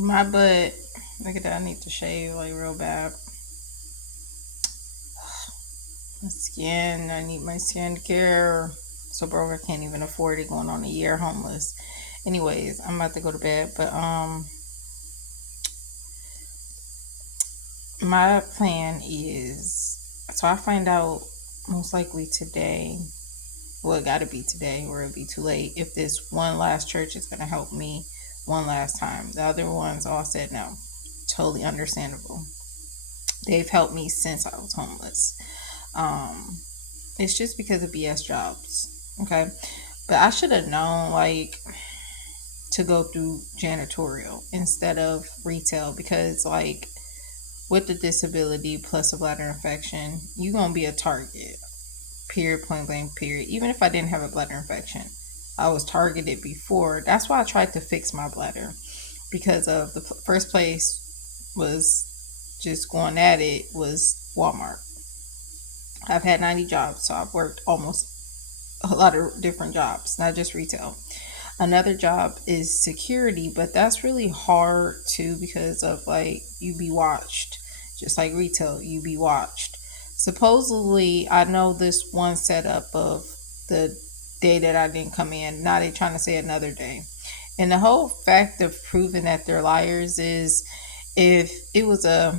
My butt, look at that. I need to shave like real bad. My skin, I need my skin care. So broke, I can't even afford it going on a year homeless. Anyways, I'm about to go to bed, but my plan is so I find out most likely today. Well, it got to be today, or it'll be too late. If this one last church is going to help me one last time, the other ones all said no. Totally understandable. They've helped me since I was homeless. Um, it's just because of BS jobs, okay. But I should have known, like, to go through janitorial instead of retail because, like, with the disability plus a bladder infection, you're gonna be a target. Period. Point blank. Period. Even if I didn't have a bladder infection, I was targeted before. That's why I tried to fix my bladder because of the first place was just going at it was Walmart. I've had 90 jobs, so I've worked almost a lot of different jobs, not just retail. Another job is security, but that's really hard too because of like you be watched, just like retail, you be watched. Supposedly, I know this one setup of the day that I didn't come in. Now they trying to say another day, and the whole fact of proving that they're liars is if it was a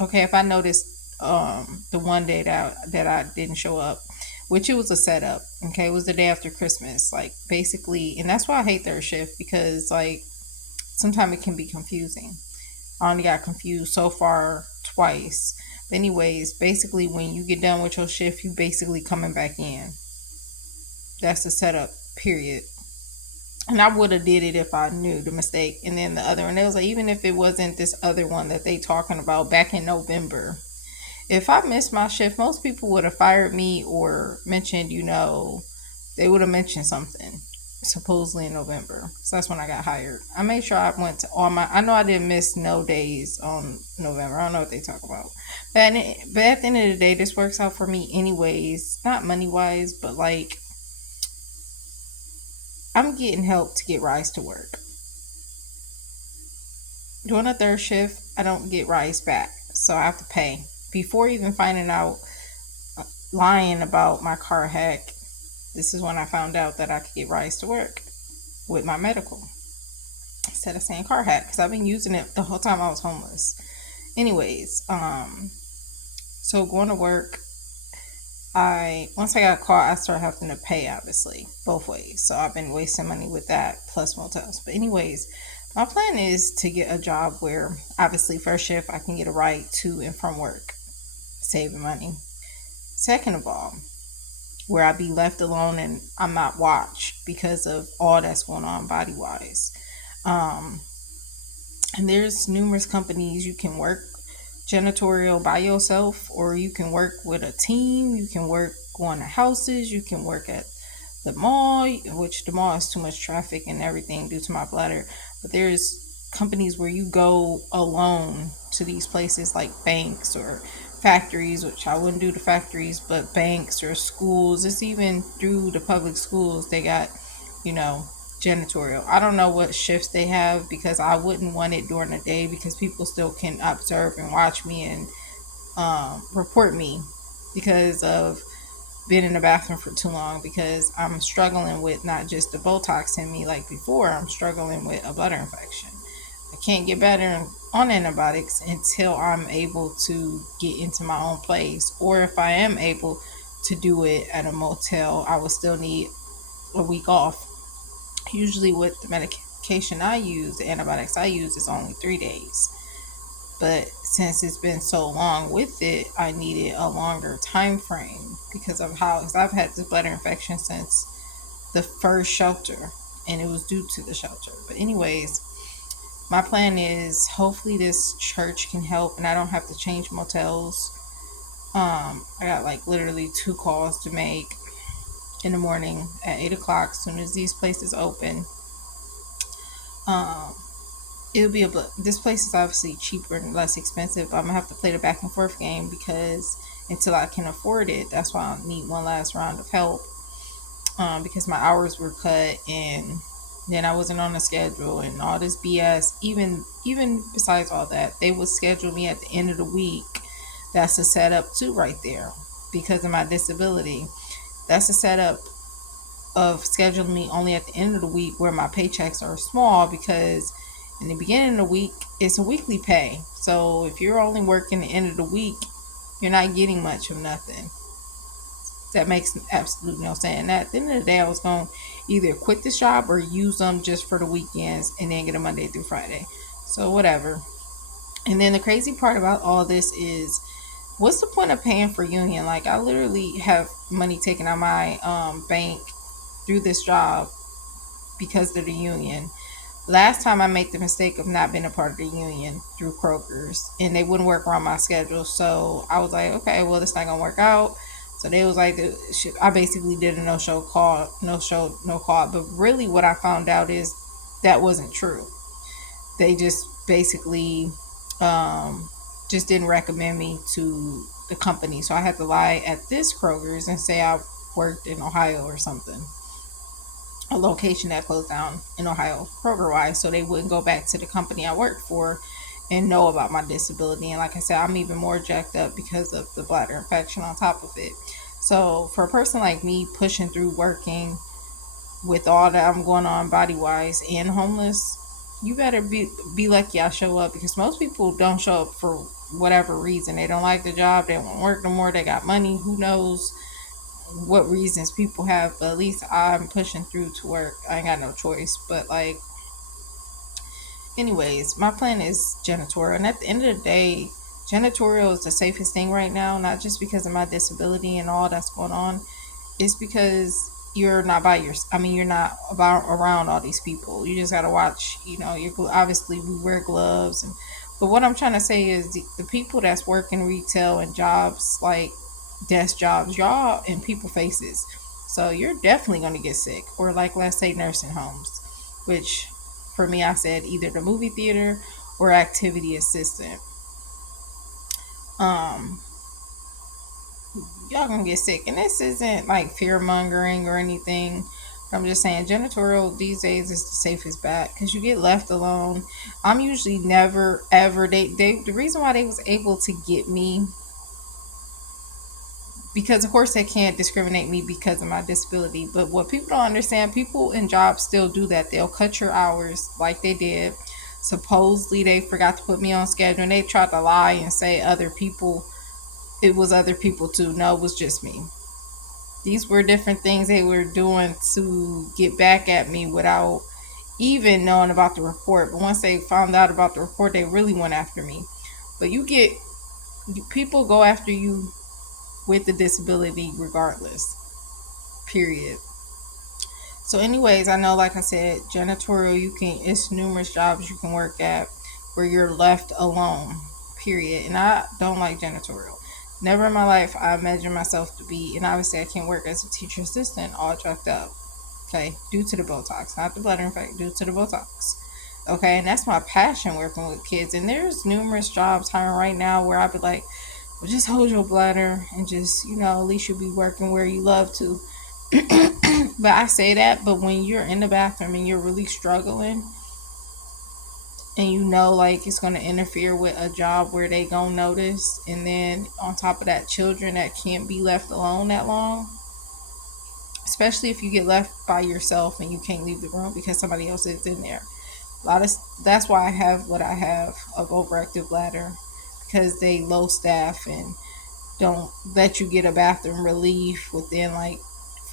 okay, if I noticed the one day that I didn't show up, which it was a setup. Okay, it was the day after Christmas. Like basically, and that's why I hate third shift because like sometimes it can be confusing. I only got confused so far twice. But anyways, basically when you get done with your shift, you basically coming back in. That's the setup. Period. And I would have did it if I knew the mistake. And then the other one, it was like even if it wasn't this other one that they talking about back in November, if I missed my shift, most people would have fired me or mentioned, they would have mentioned something supposedly in November. So that's when I got hired. I made sure I went to all I know I didn't miss no days on November. I don't know what they talk about. But at the end of the day, this works out for me anyways. Not money wise, but like I'm getting help to get Rise to work. Doing a third shift, I don't get Rise back. So I have to pay. Before even finding out lying about my car hack, this is when I found out that I could get Rise to work with my medical instead of saying car hack because I've been using it the whole time I was homeless. Anyways, so going to work, I once I got caught, I started having to pay obviously both ways. So I've been wasting money with that plus motels. But anyways, my plan is to get a job where obviously first shift I can get a ride to and from work, saving money. Second of all, where I be left alone and I'm not watched because of all that's going on body wise. Um, and there's numerous companies you can work janitorial by yourself, or you can work with a team. You can work going to houses. You can work at the mall, which the mall is too much traffic and everything due to my bladder. But there's companies where you go alone to these places like banks or factories, which I wouldn't do the factories, but banks or schools. It's even through the public schools they got, you know, janitorial. I don't know what shifts they have because I wouldn't want it during the day because people still can observe and watch me and report me because of been in the bathroom for too long because I'm struggling with not just the Botox in me like before, I'm struggling with a bladder infection. I can't get better on antibiotics until I'm able to get into my own place. Or if I am able to do it at a motel, I will still need a week off. Usually, with the medication I use, the antibiotics I use, is only 3 days. But since it's been so long with it, I needed a longer time frame because of how cause I've had this bladder infection since the first shelter, and it was due to the shelter. But anyways, my plan is hopefully this church can help, and I don't have to change motels. I got like literally 2 calls to make in the morning at 8 o'clock. As soon as these places open, um, it'll be this place is obviously cheaper and less expensive, but I'm gonna have to play the back and forth game because until I can afford it, that's why I need one last round of help. Because my hours were cut and Then I wasn't on the schedule and all this BS. Even besides all that, they would schedule me at the end of the week. That's a setup too, right there, because of my disability. That's a setup of scheduling me only at the end of the week where my paychecks are small, because in the beginning of the week it's a weekly pay. So if you're only working the end of the week, you're not getting much of nothing. That makes absolutely no sense. And at the end of the day, I was going to either quit this job or use them just for the weekends and then get a Monday through Friday. So whatever. And then the crazy part about all this is, what's the point of paying for union? Like, I literally have money taken out my bank through this job because of the union. Last time I made the mistake of not being a part of the union through Kroger's, and they wouldn't work around my schedule. So I was like, okay, well, this not gonna work out. So they was like, I basically did a no call. But really, what I found out is that wasn't true. They just basically just didn't recommend me to the company. So I had to lie at this Kroger's and say I worked in Ohio or something, a location that closed down in Ohio, Kroger wise, so they wouldn't go back to the company I worked for and know about my disability. And like I said, I'm even more jacked up because of the bladder infection on top of it. So for a person like me pushing through working with all that I'm going on body wise and homeless, you better be lucky I show up, because most people don't show up for whatever reason. They don't like the job, they won't work no more, they got money, who knows what reasons people have, but at least I'm pushing through to work. I ain't got no choice. But like, anyways, my plan is janitorial, and at the end of the day, janitorial is the safest thing right now. Not just because of my disability and all that's going on, it's because you're not by your. I mean, you're not about around all these people. You just gotta watch. You're obviously we wear gloves, but what I'm trying to say is the people that's working retail and jobs like desk jobs, y'all in people faces. So you're definitely going to get sick. Or like, let's say nursing homes, which for me, I said either the movie theater or activity assistant. Um, y'all gonna get sick. And this isn't like fear mongering or anything. I'm just saying janitorial these days is the safest bet because you get left alone. I'm usually never ever they the reason why they was able to get me, because of course they can't discriminate me because of my disability, but what people don't understand, people in jobs still do that. They'll cut your hours like they did. Supposedly they forgot to put me on schedule, and they tried to lie and say other people, it was other people too. No, it was just me. These were different things they were doing to get back at me without even knowing about the report. But once they found out about the report, they really went after me. But people go after you with the disability regardless, period. So anyways, I know, like I said, janitorial, it's numerous jobs you can work at where you're left alone, period. And I don't like janitorial. Never in my life I imagine myself to be, and obviously I can't work as a teacher assistant all drugged up, okay, due to the Botox, not the bladder infection, due to the Botox. Okay, and that's my passion, working with kids. And there's numerous jobs hiring right now where I'd be like, well, just hold your bladder and just, at least you'll be working where you love to. But I say that, but when you're in the bathroom and you're really struggling and like it's going to interfere with a job where they gonna notice, and then on top of that, children that can't be left alone that long, especially if you get left by yourself and you can't leave the room because somebody else is in there. That's why I have what I have of overactive bladder, because they low staff and don't let you get a bathroom relief within like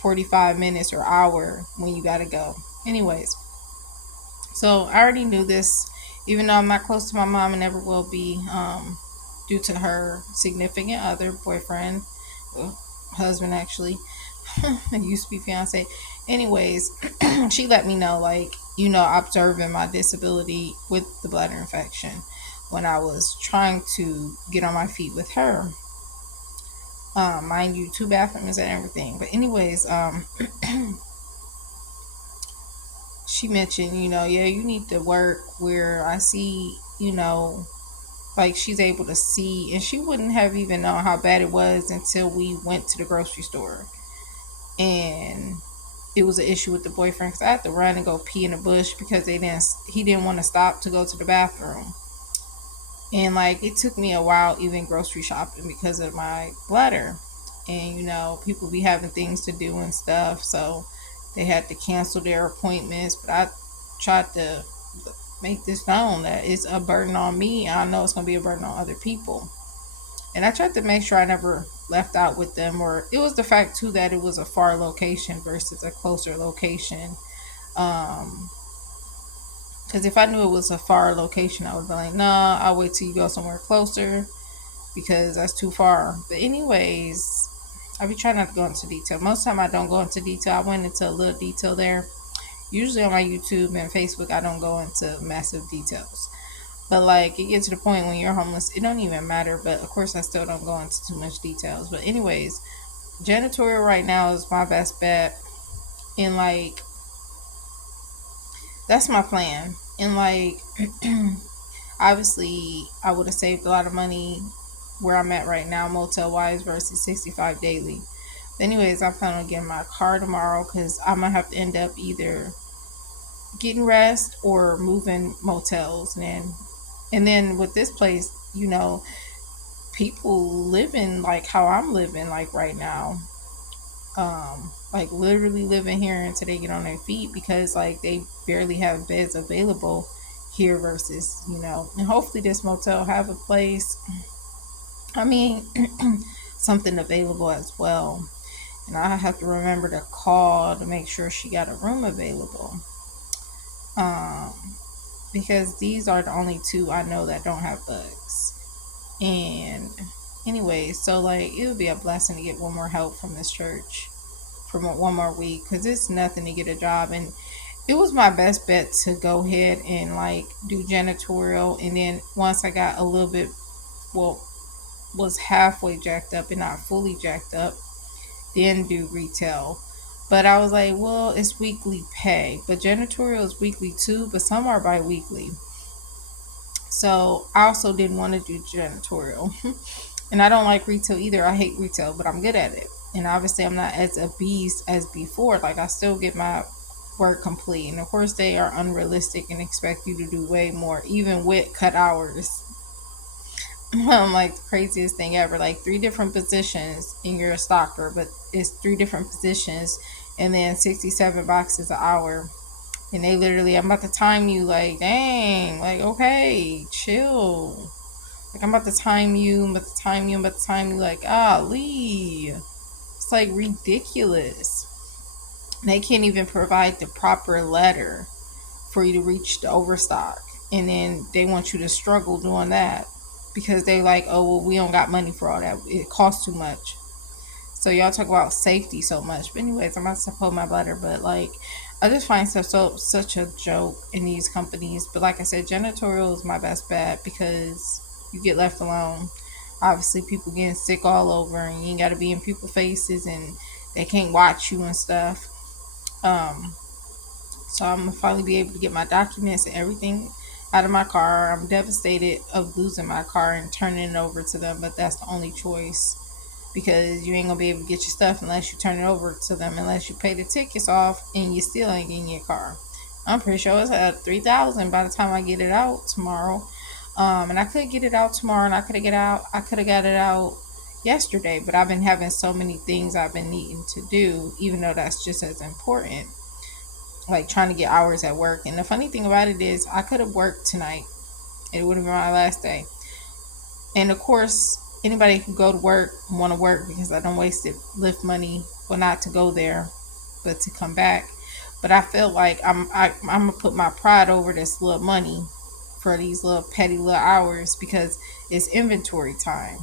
45 minutes or hour when you gotta go. Anyways, so I already knew this, even though I'm not close to my mom and never will be, due to her significant other, boyfriend, husband actually, it used to be fiance. Anyways, she let me know, like, observing my disability with the bladder infection when I was trying to get on my feet with her. Mind you, two bathrooms and everything. But anyways, she mentioned, yeah, you need to work where I see, like she's able to see, and she wouldn't have even known how bad it was until we went to the grocery store. And it was an issue with the boyfriend because I had to run and go pee in the bush because he didn't want to stop to go to the bathroom. And like it took me a while even grocery shopping because of my bladder. And people be having things to do and stuff, so they had to cancel their appointments. But I tried to make this known that it's a burden on me. I know it's gonna be a burden on other people. And I tried to make sure I never left out with them, or it was the fact too that it was a far location versus a closer location. Um, because if I knew it was a far location, I would be like, nah, I'll wait till you go somewhere closer because that's too far. But anyways, I be trying not to go into detail. Most of the time I don't go into detail. I went into a little detail there. Usually on my YouTube and Facebook, I don't go into massive details. But like it gets to the point when you're homeless, it don't even matter. But of course, I still don't go into too much details. But anyways, janitorial right now is my best bet. And like that's my plan. And like obviously, I would have saved a lot of money where I'm at right now, motel wise, versus 65 daily. Anyways, I plan on getting my car tomorrow because I'm gonna have to end up either getting rest or moving motels. And then with this place, people living like how I'm living like right now. Like literally living here until they get on their feet because like they barely have beds available here versus and hopefully this motel have a place, I mean, something available as well. And I have to remember to call to make sure she got a room available. Um, because these are the only two I know that don't have bugs. And anyway, so like it would be a blessing to get one more help from this church for one more week because it's nothing to get a job. And it was my best bet to go ahead and like do janitorial. And then once I got a little bit, well, was halfway jacked up and not fully jacked up, then do retail. But I was like, well, it's weekly pay. But janitorial is weekly too, but some are bi weekly. So I also didn't want to do janitorial. And I don't like retail either. I hate retail, but I'm good at it. And obviously, I'm not as a beast as before. Like, I still get my work complete. And of course, they are unrealistic and expect you to do way more, even with cut hours. I'm like the craziest thing ever. Like, three different positions, and you're a stalker, but it's three different positions, and then 67 boxes an hour. And they literally, I'm about to time you, like, dang, like, okay, chill. Like, I'm about to time you, I'm about to time you, I'm about to time you, like, Lee. It's like ridiculous. They can't even provide the proper letter for you to reach the overstock. And then they want you to struggle doing that because they like, oh, well, we don't got money for all that. It costs too much. So y'all talk about safety so much. But anyways, I'm about to pull my bladder. But like, I just find stuff such a joke in these companies. But like I said, janitorial is my best bet because you get left alone. Obviously, people getting sick all over, and you ain't got to be in people's faces, and they can't watch you and stuff. Um, so I'm gonna finally be able to get my documents and everything out of my car. I'm devastated of losing my car and turning it over to them, but that's the only choice because you ain't gonna be able to get your stuff unless you turn it over to them, unless you pay the tickets off, and you still ain't getting your car. I'm pretty sure it's at 3,000 by the time I get it out tomorrow. And I could get it out tomorrow, and I could have got it out yesterday, but I've been having so many things I've been needing to do, even though that's just as important, like trying to get hours at work. And the funny thing about it is, I could have worked tonight. It would have been my last day. And of course, anybody who go to work want to work because I don't waste it, lift money, well, not to go there, but to come back. But I feel like I'm gonna put my pride over this little money for these little petty little hours because it's inventory time.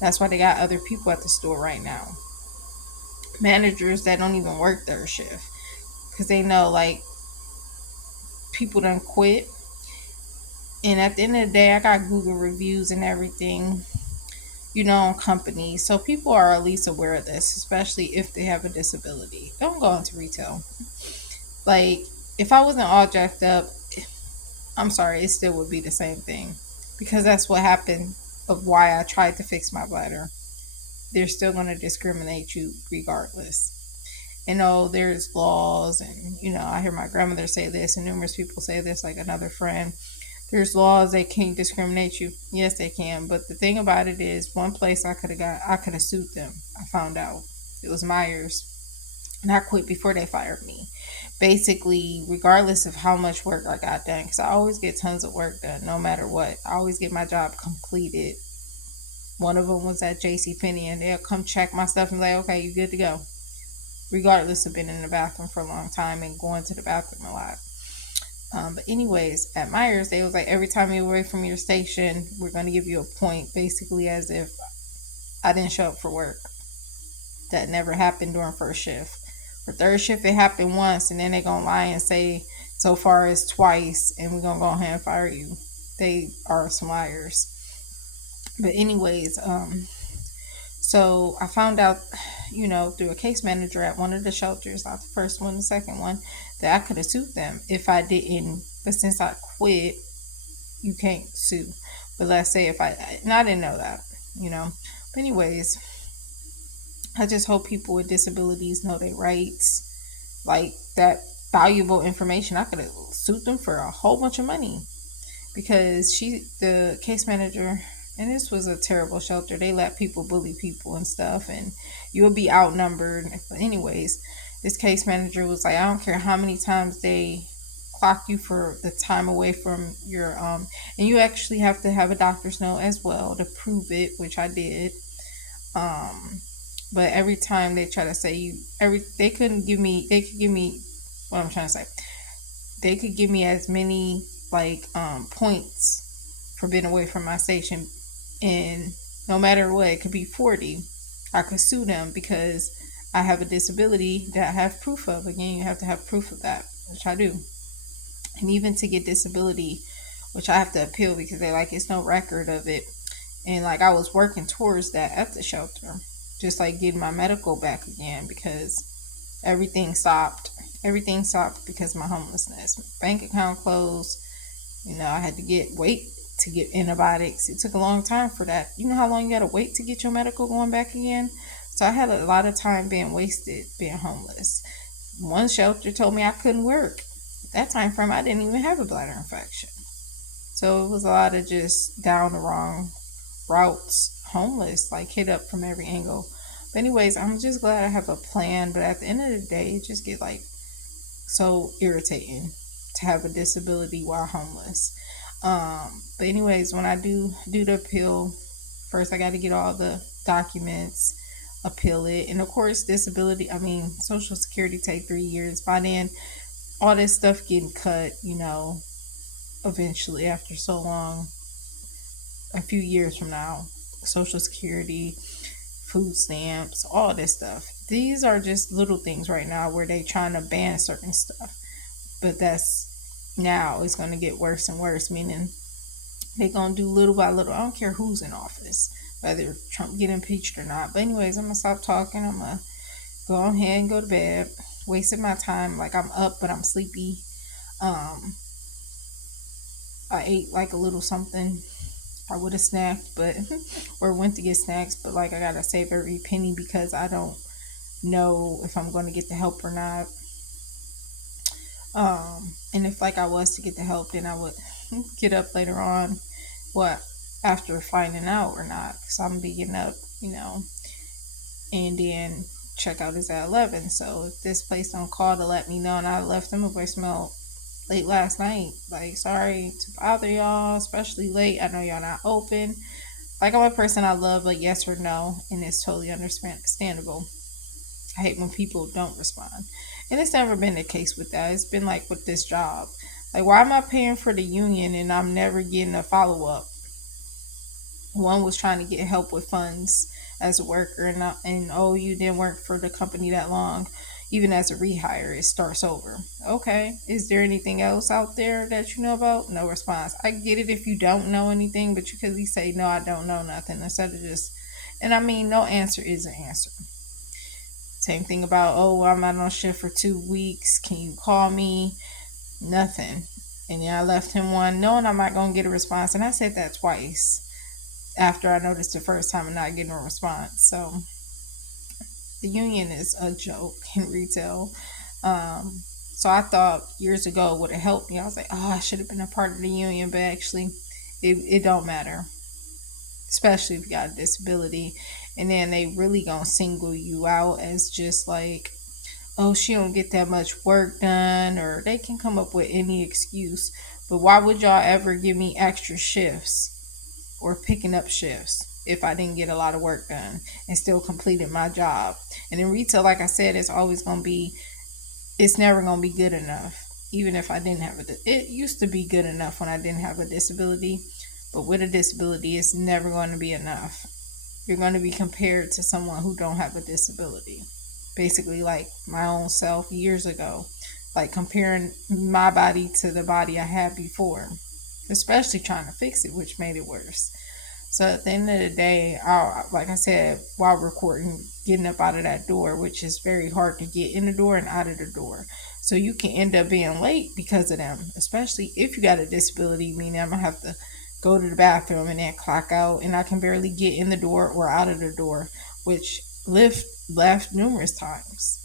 That's why they got other people at the store right now. Managers that don't even work their shift because they know like people done quit. And at the end of the day, I got Google reviews and everything, on companies. So people are at least aware of this, especially if they have a disability. Don't go into retail. Like, if I wasn't all jacked up, I'm sorry, it still would be the same thing. Because that's what happened of why I tried to fix my bladder. They're still going to discriminate you regardless. And oh, there's laws, and I hear my grandmother say this, and numerous people say this, like another friend. There's laws, they can't discriminate you. Yes, they can. But the thing about it is, one place I could have sued them. I found out it was Myers, and I quit before they fired me. Basically, regardless of how much work I got done, because I always get tons of work done, no matter what. I always get my job completed. One of them was at J.C. Penney, and they'll come check my stuff and be like, okay, you good to go, regardless of being in the bathroom for a long time and going to the bathroom a lot. But anyways, at Myers, they was like, every time you're away from your station, we're going to give you a point, basically as if I didn't show up for work. That never happened during first shift. For third shift, it happened once, and then they're going to lie and say so far as twice, and we're going to go ahead and fire you. They are some liars. But anyways, so I found out, through a case manager at one of the shelters, not the first one, the second one, that I could have sued them if I didn't. But since I quit, you can't sue. But let's say and I didn't know that. But anyways, I just hope people with disabilities know their rights. Like that valuable information, I could have sued them for a whole bunch of money. Because the case manager, and this was a terrible shelter. They let people bully people and stuff, and you'll be outnumbered. But anyways, this case manager was like, I don't care how many times they clock you for the time away from your and you actually have to have a doctor's note as well to prove it, which I did. But every time they try to say they could give me what I'm trying to say. They could give me as many points for being away from my station, and no matter what, it could be 40. I could sue them because I have a disability that I have proof of. Again, you have to have proof of that, which I do. And even to get disability, which I have to appeal because they're like, it's no record of it. And I was working towards that at the shelter, just getting my medical back again, because everything stopped. Everything stopped because of my homelessness. Bank account closed. I had to wait to get antibiotics. It took a long time for that. You know how long you gotta wait to get your medical going back again? So I had a lot of time being wasted being homeless. One shelter told me I couldn't work. At that time frame, I didn't even have a bladder infection. So it was a lot of just down the wrong routes, homeless, hit up from every angle. But anyways, I'm just glad I have a plan. But at the end of the day, it just get so irritating to have a disability while homeless. But anyways, when I do the appeal, first I got to get all the documents, appeal it, and of course, Social Security take 3 years. By then, all this stuff getting cut, eventually after so long, a few years from now, Social Security, food stamps, all this stuff. These are just little things right now where they trying to ban certain stuff. But now it's going to get worse and worse, meaning they're going to do little by little. I don't care who's in office, whether Trump get impeached or not. But anyways, I'm going to stop talking. I'm going to go ahead and go to bed. Wasted my time. I'm up, but I'm sleepy. I ate a little something. I would have snacked, or went to get snacks, but I gotta save every penny because I don't know if I'm going to get the help or not. And if I was to get the help, then I would get up later on, after finding out or not, because I'm gonna be getting up, and then checkout is at 11. So if this place don't call to let me know, and I left them a voicemail late last night, sorry to bother y'all, especially late. I know y'all not open. I'm a person I love, yes or no, and it's totally understandable. I hate when people don't respond. And it's never been the case with that. It's been with this job. Why am I paying for the union and I'm never getting a follow-up? One was trying to get help with funds as a worker, and you didn't work for the company that long. Even as a rehire, it starts over. Okay, is there anything else out there that you know about? No response. I get it if you don't know anything, but you could at least say, no, I don't know nothing, instead of just, no answer is an answer. Same thing about, I'm out on shift for 2 weeks. Can you call me? Nothing. And then I left him one knowing I'm not going to get a response. And I said that twice after I noticed the first time and not getting a response. So The union is a joke in retail. So I thought years ago it would have helped me. I was like, oh, I should have been a part of the union, but actually, it don't matter, especially if you got a disability. And then they really gonna single you out as just like, oh, she don't get that much work done, or they can come up with any excuse. But why would y'all ever give me extra shifts or picking up shifts if I didn't get a lot of work done and still completed my job? And in retail, like I said, it's never gonna be good enough. Even if I didn't have it used to be good enough when I didn't have a disability, but with a disability, it's never going to be enough. You're going to be compared to someone who don't have a disability. Basically, like my own self years ago, like comparing my body to the body I had before, especially trying to fix it, which made it worse. So at the end of the day, like I said, while recording, getting up out of that door, which is very hard to get in the door and out of the door. So you can end up being late because of them, especially if you got a disability, meaning I'm going to have to go to the bathroom and then clock out, and I can barely get in the door or out of the door, which Lyft left numerous times.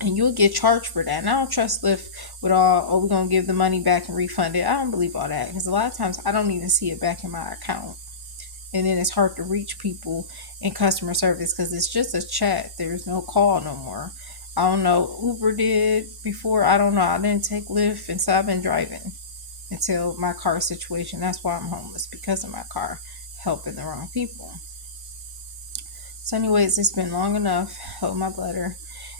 And you'll get charged for that. And I don't trust Lyft with all, oh, we're going to give the money back and refund it. I don't believe all that, because a lot of times I don't even see it back in my account. And then it's hard to reach people in customer service because it's just a chat. There's no call no more. I don't know. Uber did before. I don't know. I didn't take Lyft, and so I've been driving until my car situation. That's why I'm homeless, because of my car helping the wrong people. So anyways, it's been long enough. Hold my bladder.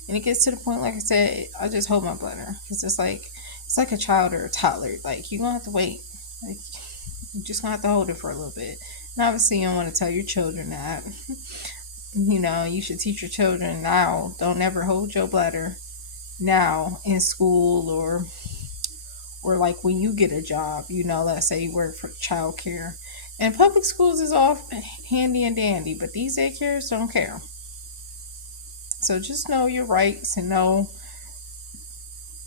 And it gets to the point, like I said, I just hold my bladder because it's like a child or a toddler. Like, you're gonna have to wait. Like, you're just gonna have to hold it for a little bit. And obviously you don't want to tell your children that. You should teach your children now, don't ever hold your bladder now in school, or like when you get a job, let's say you work for childcare. And public schools is all handy and dandy, but these daycares don't care. So just know your rights and know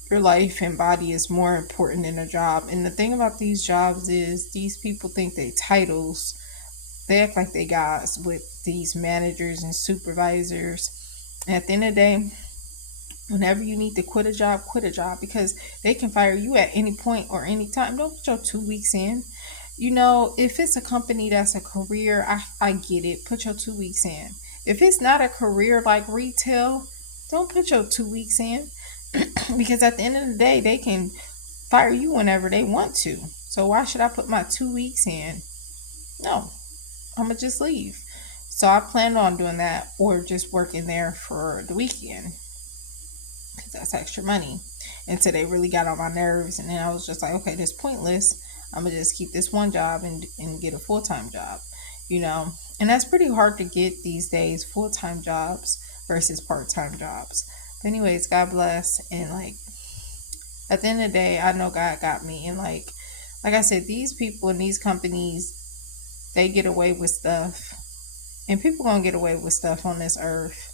your life and body is more important than a job. And the thing about these jobs is these people think they titles. They act like they gods with these managers and supervisors. And at the end of the day, whenever you need to quit a job, because they can fire you at any point or any time. Don't put your 2 weeks in. If it's a company that's a career, I get it. Put your 2 weeks in. If it's not a career like retail, don't put your 2 weeks in because at the end of the day, they can fire you whenever they want to. So why should I put my 2 weeks in? No, I'm going to just leave. So I plan on doing that, or just working there for the weekend, because that's extra money, until they really got on my nerves. And then I was just like, okay, this is pointless. I'm gonna just keep this one job and get a full-time job, and that's pretty hard to get these days, full-time jobs versus part-time jobs. But anyways, God bless. And like, at the end of the day, I know God got me. And like I said, these people in these companies, they get away with stuff, and people gonna get away with stuff on this earth,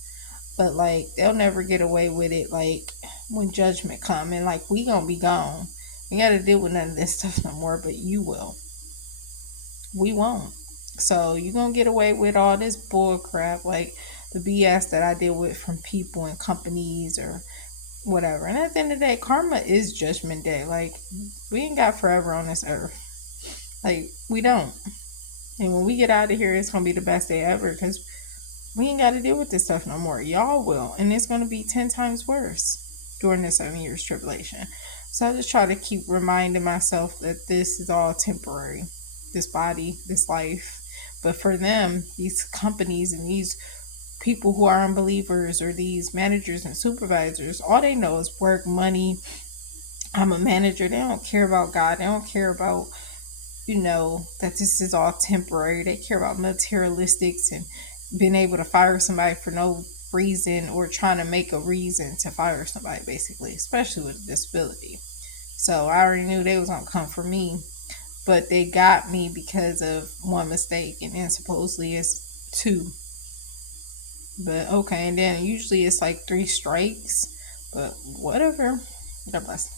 but like, they'll never get away with it like when judgment come. And like, we gonna be gone. We gotta deal with none of this stuff no more, but you will. We won't. So you gonna get away with all this bull crap, like the BS that I deal with from people and companies or whatever. And at the end of the day, karma is judgment day. Like, we ain't got forever on this earth. Like, we don't. And when we get out of here, it's gonna be the best day ever, because we ain't got to deal with this stuff no more. Y'all will. And it's going to be 10 times worse during this 7 years tribulation. So I just try to keep reminding myself that this is all temporary. This body, this life. But for them, these companies and these people who are unbelievers, or these managers and supervisors, all they know is work, money. I'm a manager. They don't care about God. They don't care about, that this is all temporary. They care about materialistics and being able to fire somebody for no reason, or trying to make a reason to fire somebody, basically, especially with a disability. So I already knew they was gonna come for me, but they got me because of one mistake, and then supposedly it's two. But okay, and then usually it's like 3 strikes, but whatever. God bless.